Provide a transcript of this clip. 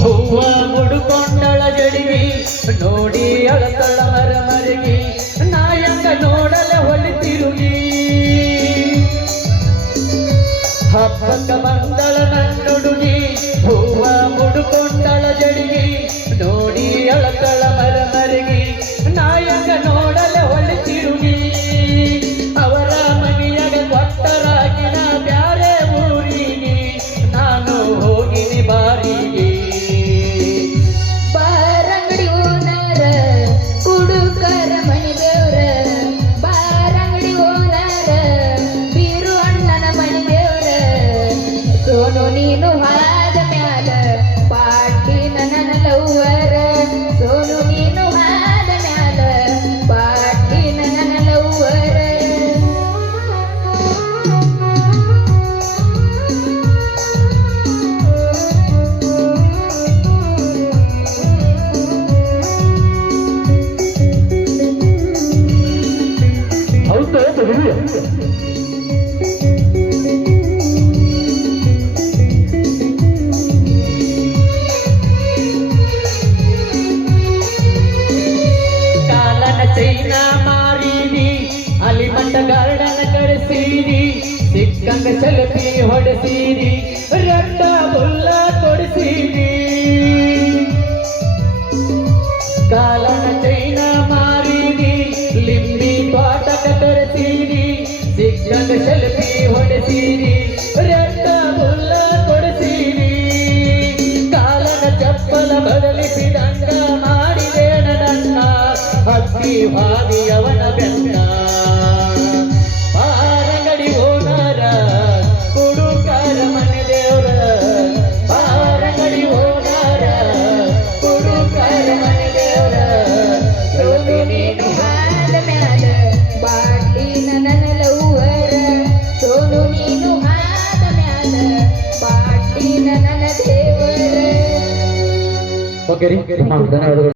ಹೂವ ಮುಡುಕೊಂಡಳ ಜಡಿಗಿ ನೋಡಿ ಅಳತಳ ಮರ ಮರಗಿ ನಾಯಕ ನೋಡಲೆ ಹೊಳಿತಿರುಗಿ ಹಬ್ಬಕ್ಕ ಬಂದಳ ನನ್ನುಡುಗಿ ಹೂವ ಮುಡುಕೊಂಡಳ ಜಡಿಗಿ ನೋಡಿ ಅಳತಳ ಮರ ಮರಗಿ ನಾಯಕ ನೋಡಲೆ ಹೊಳಿತಿರುಗಿ ಅವರ ಮನೆಯಾಗ ಕೊಟ್ಟರಾಗಿನ ಬ್ಯಾರೆ ಊರಿಗೆ ನಾನು ಹೋಗಿನಿ ಬಾರಿಗೆ ಬಾರಂಗಡಿ ಓನರ ಕುಡುಕರ ಮಣಿ ದೇವ್ರ ಬಾರಂಗಡಿ ಓನರ ಬೀರು ಅಣ್ಣನ ಮಣಿ ದೇವ್ರ ಸೋನು ನೀನು ಹಾದ ಮ್ಯಾಲ ಪಾಟಿ ನನ್ನ ಲವ್ವರ ಸೋನು ನೀನು ಹಾದ ಮ್ಯಾಲ ಪಾಟಿ ನನ್ನ ಲವ್ವರ ಹೌದಾ ತಗೊಳ್ಳಿ ಕಾಲನ ಚೈನ ಮಾರೀನಿ ಅಲ್ಲಿ ಮಟ್ಟ ಗಾರ್ಡನ್ ಕರೆಸೀರಿ ಸಿಕ್ಕಂಗ ಸೆಲ್ಫಿ ಹೊಡೆಸೀರಿ ರಟ್ಟ ಬುಲ್ಲ ಕೊಡಿಸೀರಿ ಕಾಲನ ಚೈನ ಮಾರೀನಿ ಲಿಂಬಿ ತೋಟಕ ಕರೆಸೀರಿ ಸಿಕ್ಕಂಗ ಸೆಲ್ಫಿ ಹೊಡೆಸೀರಿ ರಟ್ಟ ಬುಲ್ಲ ಕೊಡಿಸೀರಿ ಕಾಲನ ಚಪ್ಪಲ ಬದಲಿಸಿದಂಗ ಮಾಡಿದೆ ನನ್ನ ಹತ್ತಿ ಹಾದಿಯವನ ಬೆನ್ನ ಬಾರಂಗಡಿ ಓನರ ಕುಡುಕರ ಮನೆ ದೇವ್ರ ಬಾರಂಗಡಿ ಓನರ ಕುಡುಕರ ಮನೆ ದೇವ್ರ ಸೋನು ನೀನು ಹಾದ ಮ್ಯಾಲ ಬಾಟ್ಲಿ ನನ್ನ ಲವ್ವರ ಸೋನು ನೀನು ಹಾದ ಮ್ಯಾಲ ಬಾಟ್ಲಿ ನನ್ನ ದೇವರ ಓಕೆ ರೀ ಧನ್ಯವಾದಗಳು.